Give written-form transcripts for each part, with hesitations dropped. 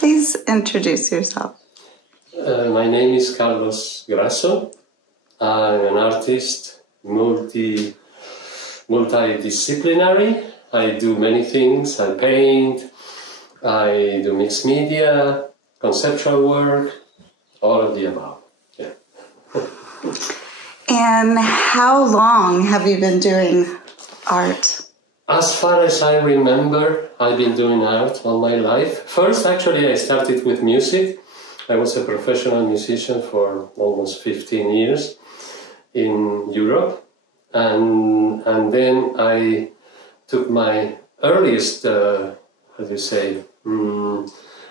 Please introduce yourself. My name is Carlos Grasso. I'm an artist, multidisciplinary. I do many things. I paint, I do mixed media, conceptual work, all of the above. Yeah. And how long have you been doing art? As far as I remember, I've been doing art all my life. First, actually, I started with music. I was a professional musician for almost 15 years in Europe. And then I took my earliest,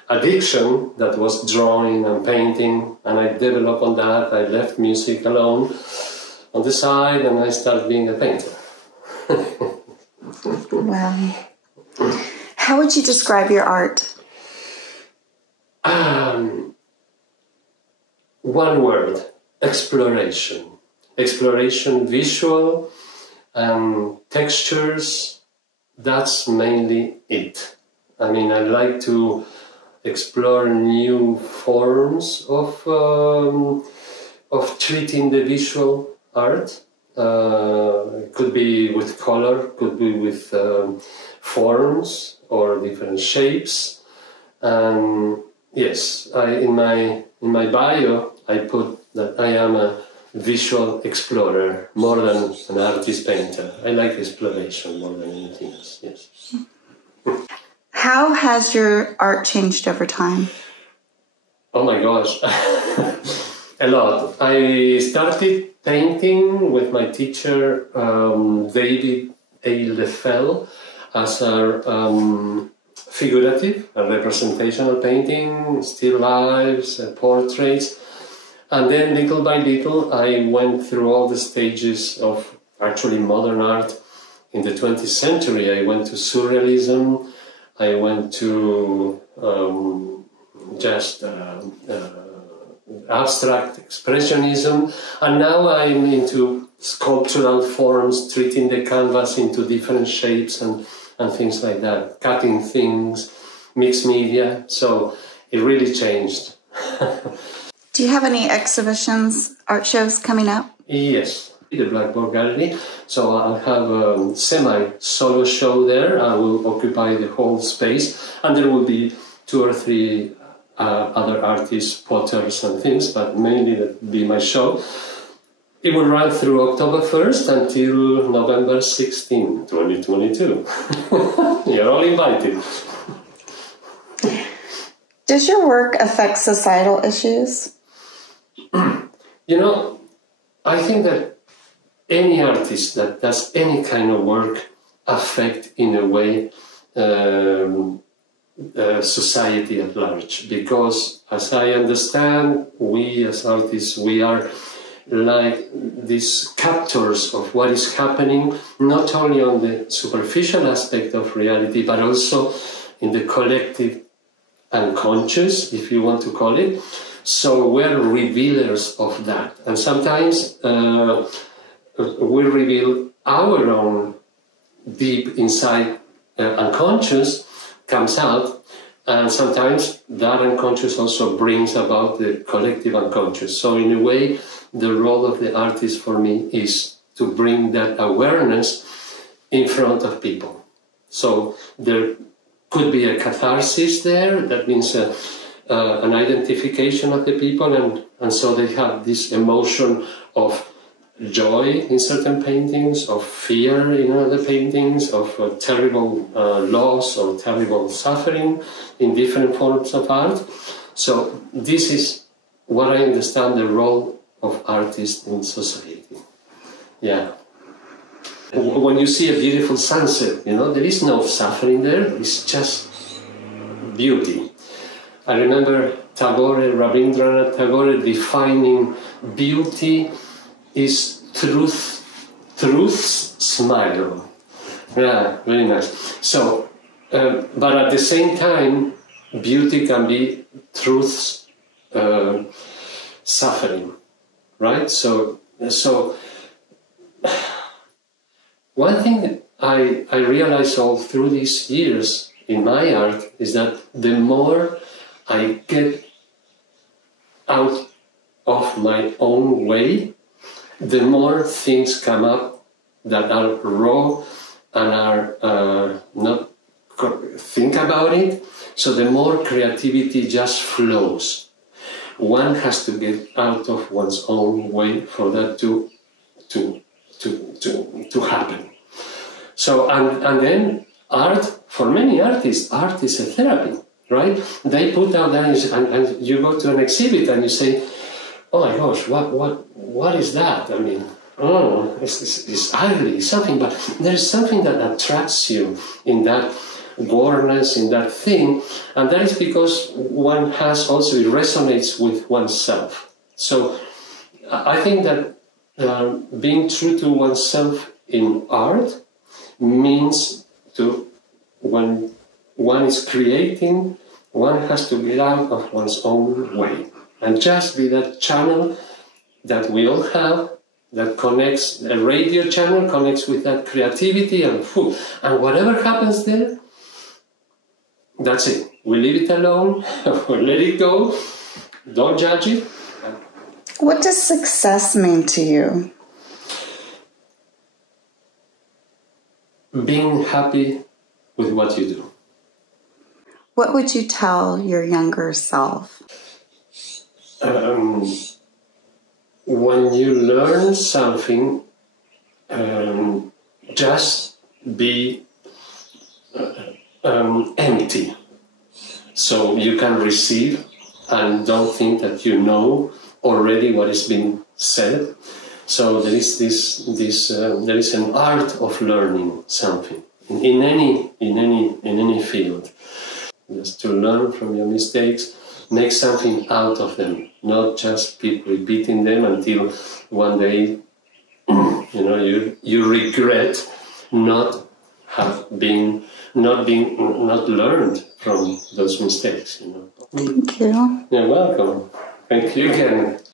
addiction, that was drawing and painting, and I developed on that. I left music alone on the side, and I started being a painter. Wow. How would you describe your art? One word: exploration. Exploration, visual, textures, that's mainly it. I mean, I like to explore new forms of treating the visual art. It could be with color, could be with forms or different shapes. Yes, in my bio I put that I am a visual explorer more than an artist painter. I like exploration more than anything else. Yes. How has your art changed over time? Oh my gosh, a lot. I started painting with my teacher, David A. Lefel, as a figurative, a representational painting, still lifes, portraits. And then little by little, I went through all the stages of actually modern art in the 20th century. I went to Surrealism, I went to abstract expressionism, and now I'm into sculptural forms, treating the canvas into different shapes and things like that, cutting things, mixed media, so it really changed. Do you have any exhibitions, art shows coming up? Yes, the Blackboard Gallery. So I'll have a semi-solo show there. I will occupy the whole space, and there will be 2 or 3 other artists, potters and things, but mainly that will be my show. It will run through October 1st until November 16, 2022. You're all invited. Does your work affect societal issues? You know, I think that any artist that does any kind of work affect in a way society at large, because as I understand, we as artists, we are like these captors of what is happening, not only on the superficial aspect of reality, but also in the collective unconscious, if you want to call it. So we're revealers of that, and sometimes we reveal our own deep inside unconscious comes out, and sometimes that unconscious also brings about the collective unconscious. So in a way, the role of the artist for me is to bring that awareness in front of people. So there could be a catharsis there, that means an identification of the people, and so they have this emotion of joy in certain paintings, of fear in other paintings, of terrible loss or terrible suffering in different forms of art. So this is what I understand the role of artists in society. Yeah. When you see a beautiful sunset, you know, there is no suffering there, it's just beauty. I remember Rabindranath Tagore defining beauty is truth's smile. Yeah, very nice. So, but at the same time, beauty can be truth's suffering, right? So one thing that I realized all through these years in my art is that the more I get out of my own way, the more things come up that are raw and are not think about it. So the more creativity just flows. One has to get out of one's own way for that to happen. So and then art, for many artists, art is a therapy, right? They put out there and you go to an exhibit and you say, oh my gosh, what is that? I mean, oh, it's ugly, it's something, but there's something that attracts you in that warmness, in that thing, and that is because one has also, it resonates with oneself. So I think that being true to oneself in art means when one is creating, one has to get out of one's own way and just be that channel that we all have that connects, a radio channel connects with that creativity and food. And whatever happens there, that's it. We leave it alone, we let it go, don't judge it. What does success mean to you? Being happy with what you do. What would you tell your younger self? When you learn something, just be empty. So you can receive and don't think that you know already what is being said. So there is there is an art of learning something in any field. Just to learn from your mistakes, make something out of them, not just keep repeating them until one day, you regret not learned from those mistakes. Thank you. You're welcome. Thank you again.